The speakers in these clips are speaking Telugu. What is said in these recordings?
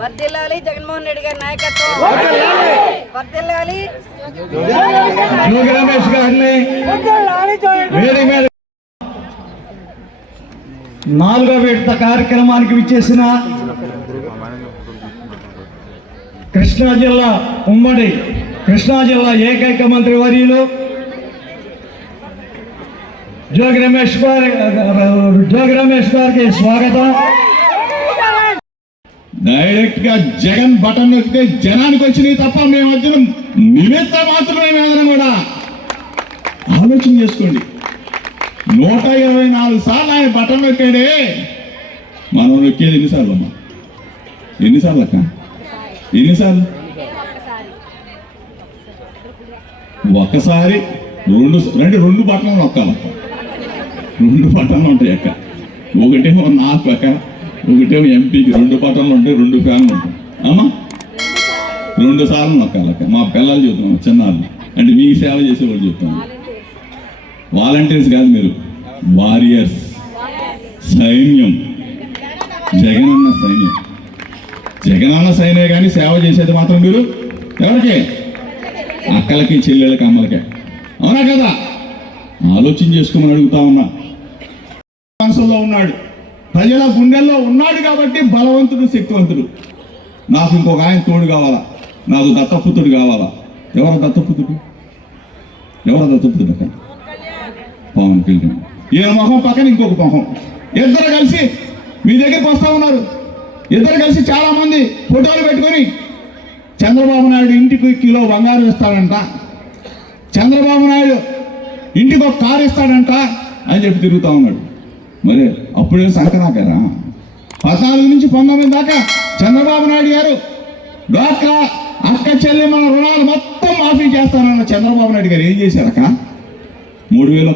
వర్ధిల్లాలి జగన్మోహన్ రెడ్డి గారి నాయకత్వం, వర్ధిల్లాలి. రమేష్ గారిని వేదిక మీద 4వ విడత కార్యక్రమానికి విచ్చేసిన కృష్ణా జిల్లా ఉమ్మడి కృష్ణా జిల్లా ఏకైక మంత్రి వర్యులు జోగి రమేష్ గారికి స్వాగతం. డైరెక్ట్ గా జగన్ బటన్ నొక్కితే జనానికి వచ్చినాయి తప్ప మేము మధ్యన నిమిత్త మాత్రమే మేమందరం కూడా ఆలోచన చేసుకోండి. 124 సార్లు ఆయన బటన్ నొక్కాడే, మనం నొక్కేది ఎన్నిసార్లు అమ్మా? ఎన్నిసార్లు అక్క? ఎన్నిసార్లు? ఒక్కసారి రెండు బటన్లు నొక్కాలక్క. 2 బటన్లు ఉంటాయి అక్క. ఒకటేమో నాకు అక్క, ఒకటేమో ఎంపీకి 2 బటన్లు ఉంటాయి, 2 ఫ్యాన్లు ఉంటాయి అమ్మా. 2 సార్లు నొక్కాలక్క. మా పిల్లలు చెబుతున్నాం, చిన్నాళ్ళు అంటే మీ సేవ చేసేవాళ్ళు చెప్తాను. వాలంటీర్స్ కాదు, మీరు వారియర్స్, సైన్యం, జగనన్న సైన్యం. జగనన్న సైన్యం కానీ సేవ చేసేది మాత్రం మీరు ఎవరికి? అక్కలకి, చెల్లెళ్ళకి, అమ్మలకే. అవునా కదా? ఆలోచన చేసుకోమని అడుగుతా ఉన్నా. మనసులో ఉన్నాడు, ప్రజల గుండెల్లో ఉన్నాడు కాబట్టి బలవంతుడు, శక్తివంతుడు. నాకు ఇంకొక ఆయన తోడు కావాలా, నాకు దత్తపుత్రుడు కావాలా. ఎవరు దత్తపుత్రుడు? అక్కడ పవన్ కళ్యాణ్. ఈయన మొహం పక్కన ఇంకొక మొహం, ఇద్దరు కలిసి మీ దగ్గరికి వస్తూ ఉన్నారు. ఇద్దరు కలిసి చాలా మంది ఫోటోలు పెట్టుకొని చంద్రబాబు నాయుడు ఇంటికి కిలో బంగారం ఇస్తాడంట, చంద్రబాబు నాయుడు ఇంటికి ఒక కారు ఇస్తాడంట అని చెప్పి తిరుగుతూ ఉన్నాడు. మరి అప్పుడే సంకనాకారా? 14 నుంచి 19 దాకా చంద్రబాబు నాయుడు గారు డ్వాక్రా అక్క చెల్లెమ్మల రుణాలు మొత్తం మాఫీ చేస్తానన్న చంద్రబాబు నాయుడు గారు ఏం చేశారక్క? 3,000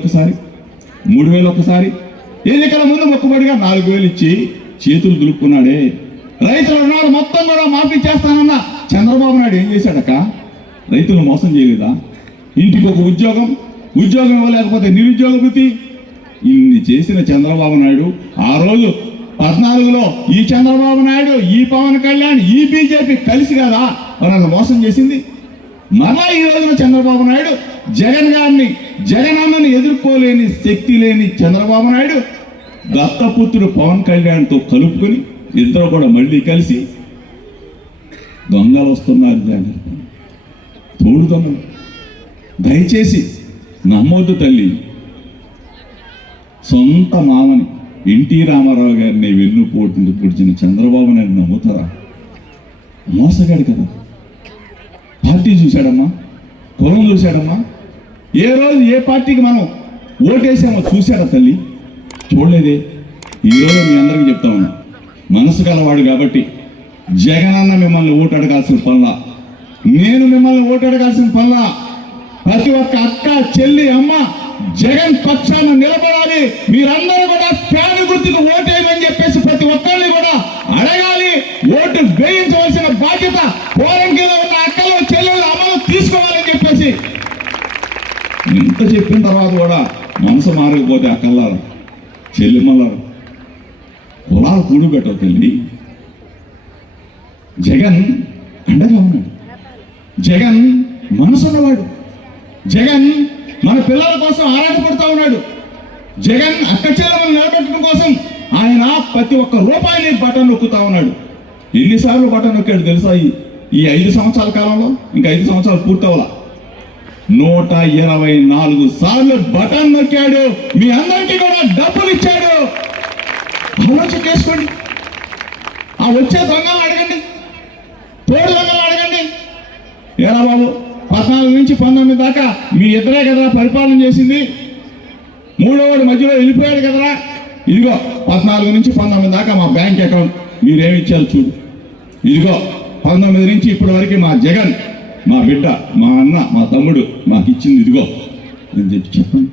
ఒక్కసారి. ఎన్నికల ముందు మొక్కుబడిగా 4,000 ఇచ్చి చేతులు దులుపుకున్నాడే. రైతుల రుణాలు మొత్తం కూడా మాఫీ చేస్తానన్న చంద్రబాబు నాయుడు ఏం చేశాడక్క? రైతులు మోసం చేయలేదా? ఇంటికి ఒక ఉద్యోగం ఇవ్వలేకపోతే నిరుద్యోగ వృత్తి, ఇన్ని చేసిన చంద్రబాబు నాయుడు ఆ రోజు 14లో ఈ చంద్రబాబు నాయుడు, ఈ పవన్ కళ్యాణ్, ఈ బీజేపీ కలిసి కదా మనల్ని మోసం చేసింది. మరలా ఈ రోజున చంద్రబాబు నాయుడు జగనన్నని ఎదుర్కోలేని శక్తి లేని చంద్రబాబు నాయుడు దత్తపుత్రుడు పవన్ కళ్యాణ్తో కలుపుకొని ఇద్దరు కూడా మళ్ళీ కలిసి దొంగలు వస్తున్నారు, జాగ్రత్త, తోడు దొంగలు. దయచేసి నమ్మొద్దు తల్లి. సొంత మామని ఎన్టీ రామారావు గారిని వెన్నుపోటు పొడిచిన చంద్రబాబు నాయుడు నమ్ముతారా? మోసగాడు కదా. పార్టీ చూశాడమ్మా, కులం చూశాడమ్మా. ఏ రోజు ఏ పార్టీకి మనం ఓటేసామో చూశాడా తల్లి? చూడలేదే. ఈరోజు మీ అందరికీ చెప్తా ఉన్నా, మనసు గలవాడు కాబట్టి జగనన్న మిమ్మల్ని ఓటు అడగాల్సిన పనులా, నేను మిమ్మల్ని ఓటు అడగాల్సిన పనులా. ప్రతి ఒక్క అక్క, చెల్లి, అమ్మ జగన్ పక్షాన నిలబడాలి. మీరందరూ కూడా ఫ్యాన్ గుర్తుకు ఓటేయమని చెప్పేసి ప్రతి ఒక్కరిని కూడా అడగాలి. ఓటు వేయించవలసిన బాధ్యత పోరంకిలో ఉన్న అక్కలు, చెల్లెళ్ళు, అమ్మలు తీసుకోవాలని చెప్పేసి ఇంత చెప్పిన తర్వాత కూడా మనసు మారకపోతే అక్కల్లారు, చెల్లెమ్మలారు, పొలాలు కూడు పెట్టవు తల్లి. జగన్ అండగా ఉన్నాడు, జగన్ మనసున్నవాడు, జగన్ మన పిల్లల కోసం ఆరాటపడుతూ ఉన్నాడు, జగన్ అక్క చెల్లెమ్మను నిలబెట్టడం కోసం ఆయన ప్రతి ఒక్క రూపాయిని బటన్ నొక్కుతా ఉన్నాడు. ఎన్నిసార్లు బటన్ నొక్కాడు తెలుసా? ఈ 5 సంవత్సరాల కాలంలో, ఇంకా 5 సంవత్సరాలు పూర్తవలా, 124 సార్లు బటన్ నొక్కాడు. మీ అందరికీ కూడా డబ్బులు ఇచ్చాడు. ఆలోచన చేసుకోండి. ఆ వచ్చే దొంగలను అడగండి, తోడు దొంగలను అడగండి. ఏరా బాబు, 14 నుంచి 19 దాకా మీ ఇద్దరే కదా పరిపాలన చేసింది, 3వ మధ్యలో వెళ్ళిపోయాడు కదరా. ఇదిగో 14 నుంచి 19 దాకా మా బ్యాంక్ అకౌంట్ మీరేమి ఇచ్చారు చూడు. ఇదిగో 19 నుంచి ఇప్పటి వరకు మా జగన్, మా బిడ్డ, మా అన్న, మా తమ్ముడు మాకు ఇచ్చింది ఇదిగో అని చెప్పి చెప్పండి.